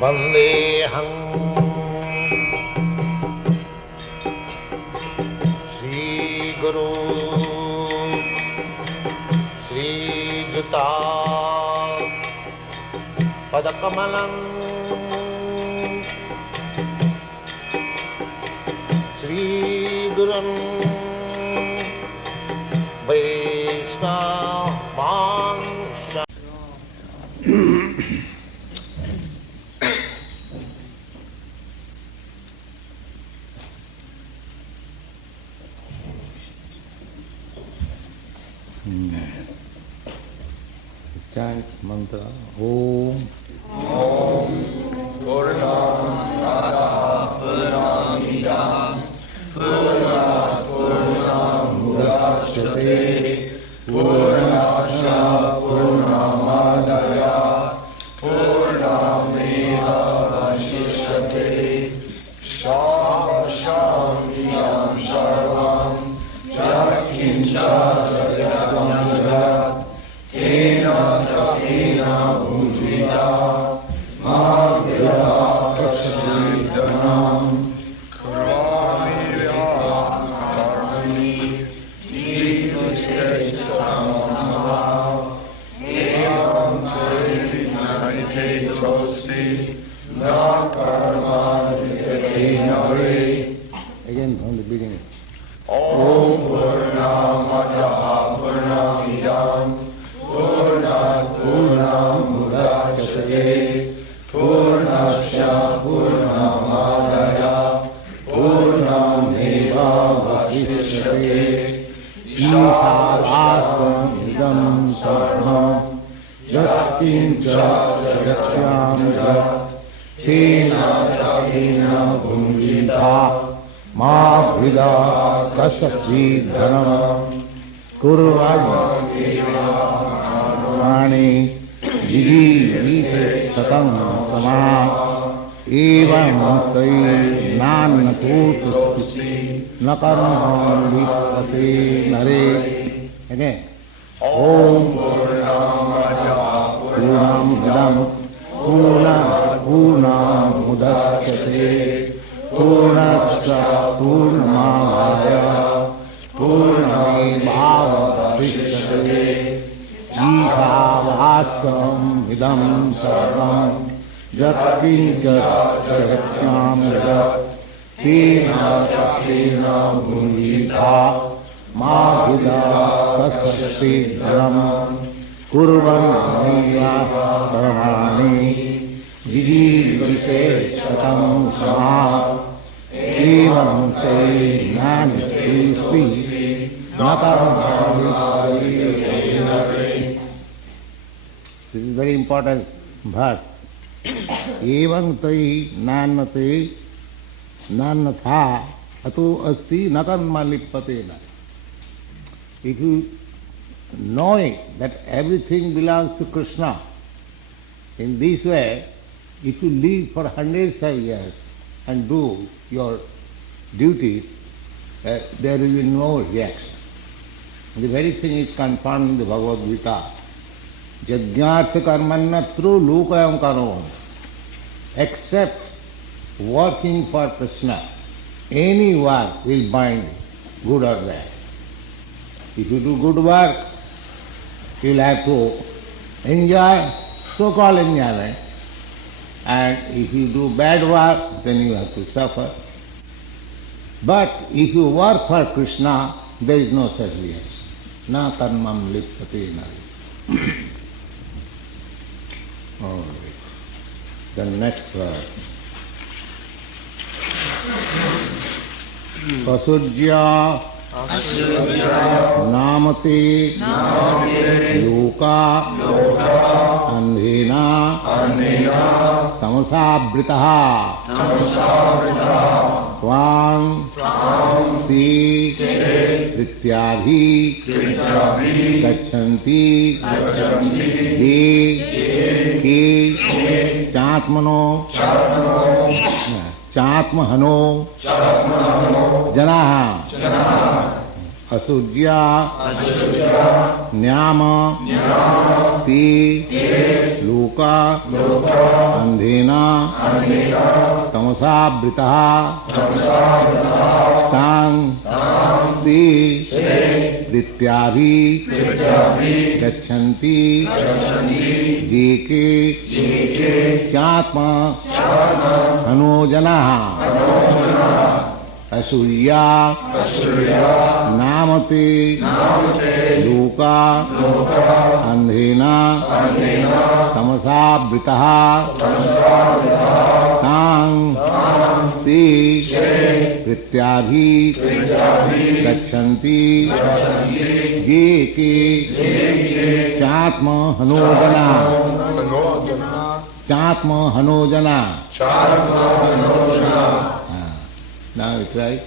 Vandeham Sri Guru Sri Juta Padakamalam Sri Gurum Vaishnava Chant mantra Om Om Purnamada Purnamidam Purnat Purnamudachyate Purnasya Purnamadaya Purnameva Vasishyate Shambhashamiyam Sarvam Jakincha Jagatam Jagat Tena Tapena Bhujita Smagya Kashidanam Kravya Karmani Jivastecham Samaha Evam Tarinarite Tosi Na Karma Nigate Nare. Again from the beginning. Om Purnamada Purnamidam Purnat Purnamudachyate Purnasya Purnamadaya Purnameva Vasishyate Ishāvāsam idam sarvam Yatkinca jagatyam jagat Tena tapena bhunjita Ma bhida kasapti dhanam Kurvani Jigi satam sama Evam tai nanatusti Nakarmandipate nare. Again. Om Purnamada Purnamidam Purnamudachyate Purnasya Purnamadaya Purnameva Vasishyate Ishāvāsam idam sarvam Yatkinca jagatyam jagat Tena tapena bhunjita Ma bhida kasapti dhanam Kurvaniya karmani Jivise satam sama Evam te nanatisti This is very important verse. Evam te nanati nanatha atu asti nakarma lippatena. If you knowing that everything belongs to Krishna, in this way, if you live for hundreds of years and do your duties, there will be no reaction. The very thing is confirmed in the Bhagavad Gita. Jajñārtha karmannatru lokayam karom. Except working for Krishna, any work will bind good or bad. If you do good work, you will have to enjoy so-called enjoyment. And if you do bad work, then you have to suffer. But if you work for Krishna, there is no such reaction. Na karmam lippate na. All right. The next verse. Pasujya Namate Loka Andhena Tamasabritaha Tvam Te Prityabhi Gachanti Ye Chatmano Chatmahano Janaha Asurya Nyama Te Loka Andhena Tamasa Britaha Tang Te Rityabhi Gachanti Jeke Chatma Anojanaha Asurya Namate Loka Andhena Tamasa Britaha Tang Te Rityabhi Gachanti Jeke Chatma Hanojana Now we try.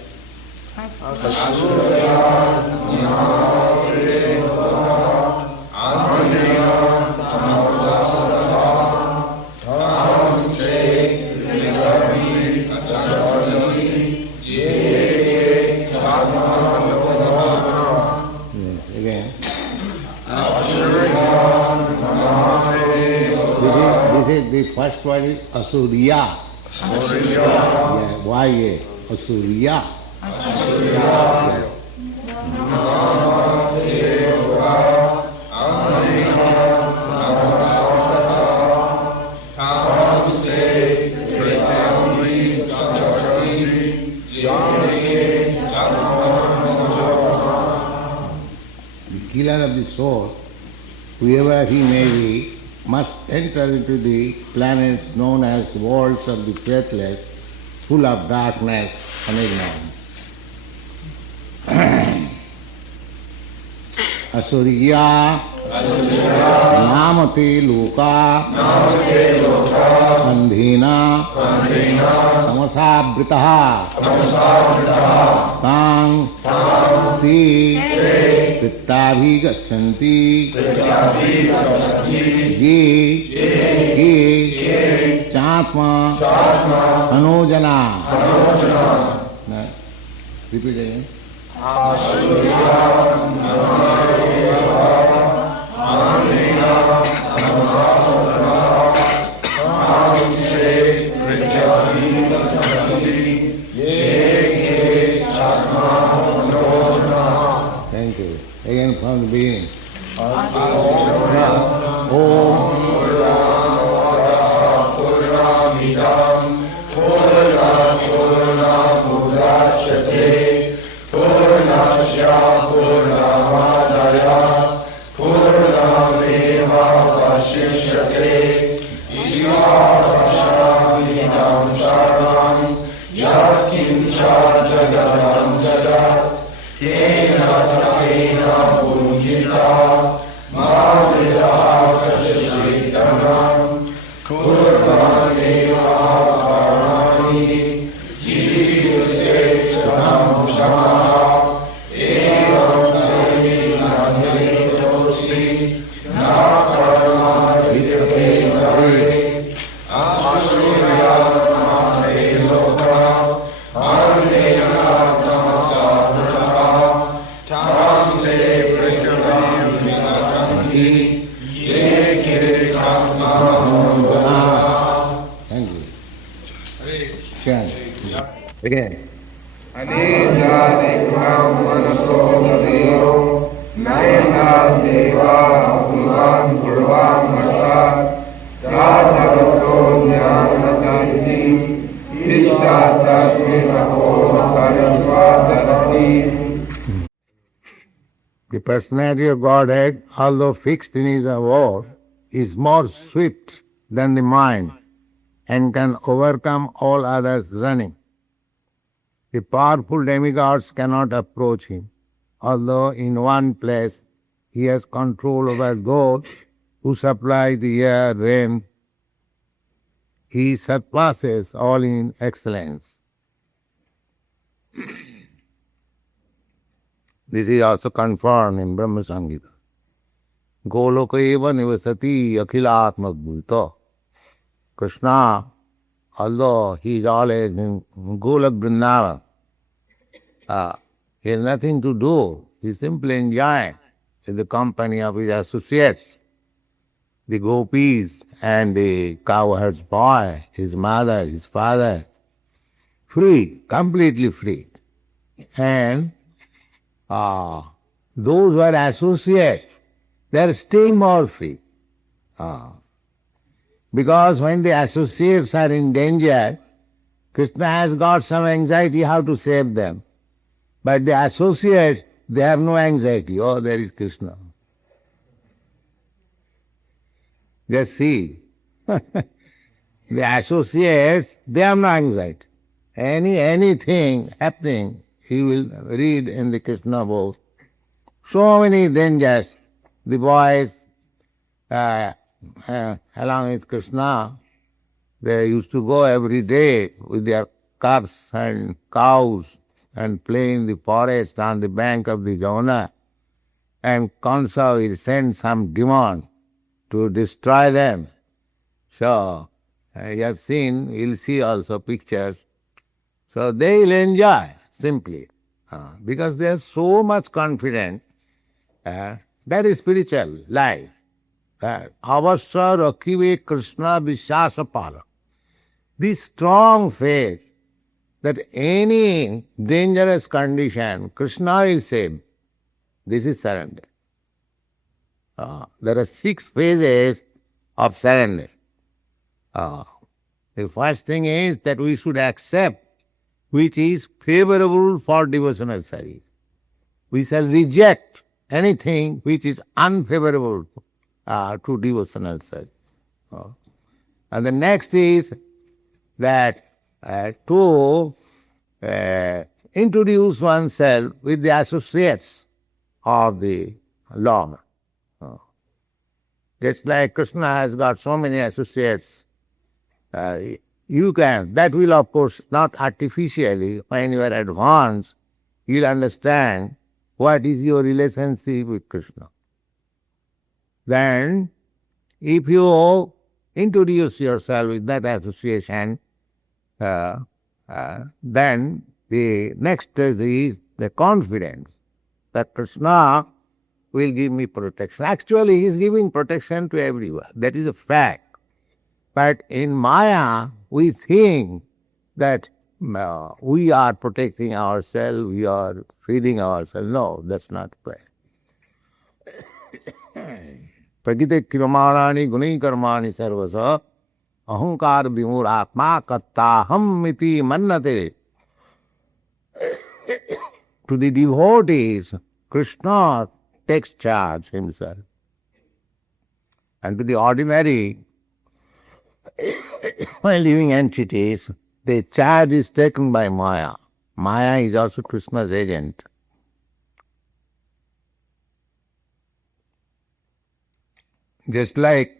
Again. This first word is Asurya. Yeah, why? Asurya. The killer of the soul, whoever he may be, must enter into the planets known as worlds of the faithless, full of darkness and ignorance. Asurya Namate Loka Andhena Tamasa Britaha Tang Te Vittavhi Gachanti Ye Chatma Anojana. Repeat again. Thank you. Again from the beginning. Again. The personality of Godhead, although fixed in his abode, is more swift than the mind and can overcome all others running. The powerful demigods cannot approach him, although in one place he has control over God who supply the air, rain. He surpasses all in excellence. This is also confirmed in Brahma Samhita. Goloka eva nivasati akhilatma bhuta. Krishna, although he is always in Golok Vrindavan, He has nothing to do. He simply enjoys in the company of his associates, the gopis and the cowherd's boy, his mother, his father. Free, completely free. And those who are associates, they are still more free. Because when the associates are in danger, Krishna has got some anxiety how to save them. But the associates, they have no anxiety. Oh, there is Krishna. Just see. The associates, they have no anxiety. Anything happening, he will read in the Krishna book. So many dangers. The boys, along with Krishna, they used to go every day with their calves and cows and play in the forest on the bank of the Jamuna. And Kansa will send some demon to destroy them. So, you have seen, you'll see also pictures. So they will enjoy simply because they are so much confident. That is spiritual life. Avasya rakhive Krishna vishasa pala. This strong faith that any dangerous condition, Krishna will save. This is surrender. There are 6 phases of surrender. The first thing is that we should accept which is favorable for devotional service. We shall reject anything which is unfavorable to devotional service. And the next is that to introduce oneself with the associates of the Lord. Just like Krishna has got so many associates, you can, that will of course not artificially, when you are advanced, you will understand what is your relationship with Krishna. Then, if you introduce yourself with that association, then the next stage is the confidence that Krishna will give me protection. Actually, he is giving protection to everyone. That is a fact. But in Maya, we think that we are protecting ourselves, we are feeding ourselves. No, that's not right. Prakite kirmarani guni karmani sarvasa ahankar vimur atma kattaham iti mannate. To the devotees, Krishna takes charge himself. And to the ordinary living entities, the charge is taken by Maya. Maya is also Krishna's agent. Just like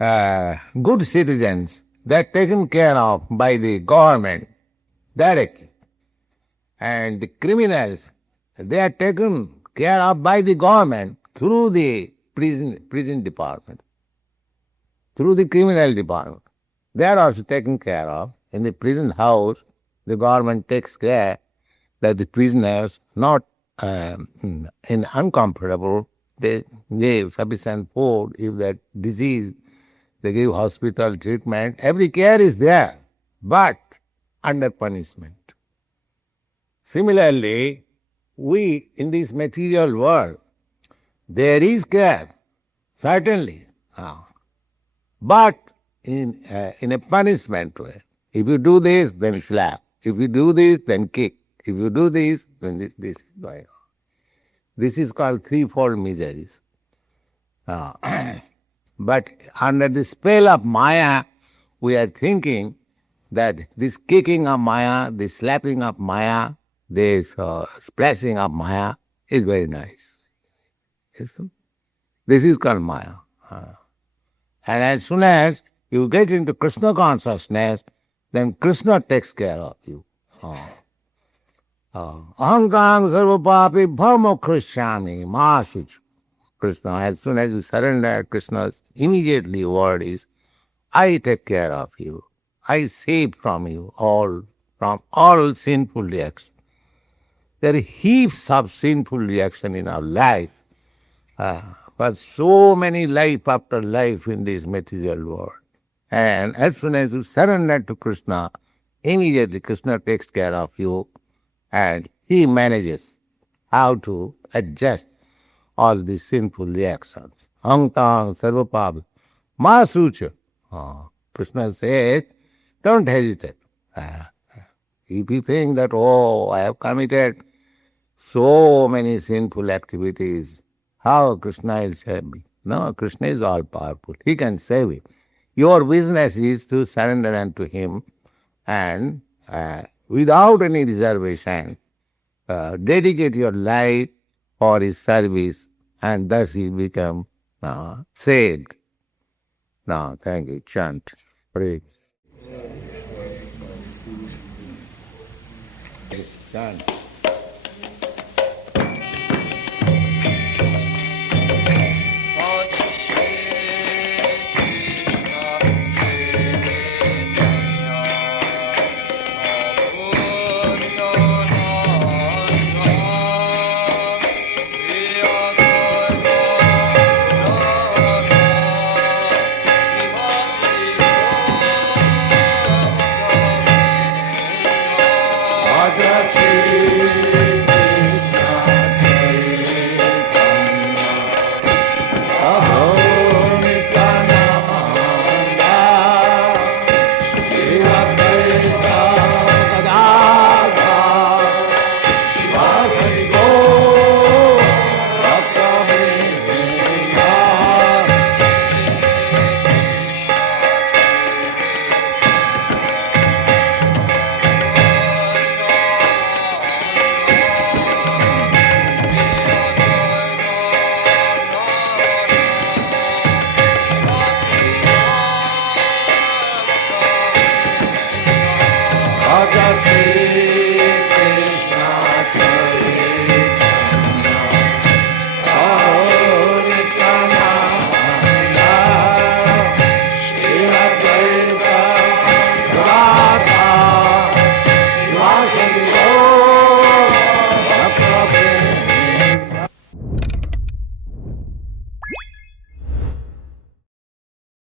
good citizens, they are taken care of by the government directly. And the criminals, they are taken care of by the government through the prison department, through the criminal department. They are also taken care of. In the prison house, the government takes care that the prisoners not in uncomfortable, they give sufficient food. If that disease, they give hospital treatment. Every care is there, but under punishment. Similarly, we in this material world, there is care, certainly, but in a punishment way. If you do this, then slap. If you do this, then kick. If you do this, then this is going on. This is called threefold miseries. But under the spell of Maya, we are thinking that this kicking of Maya, this slapping of Maya, this splashing of Maya is very nice. Yes? This is called Maya. And as soon as you get into Krishna consciousness, then Krishna takes care of you. Ahankang sarvapapi bharma krishyami mashuch. Krishna, as soon as you surrender, Krishna's immediately word is, I take care of you. I save from you from all sinful acts. there are heaps of sinful reaction in our life. But so many life after life in this material world. And as soon as you surrender to Krishna, immediately Krishna takes care of you and he manages how to adjust all these sinful reactions. Hangtang sarvapab masucha. Krishna says, don't hesitate. If you think that, oh, I have committed so many sinful activities, how Krishna will save me? No, Krishna is all powerful. He can save you. Your business is to surrender unto him and without any reservation, dedicate your life for his service, and thus he become saved. Now, thank you. Chant. Pray. Chant. Bhagavatam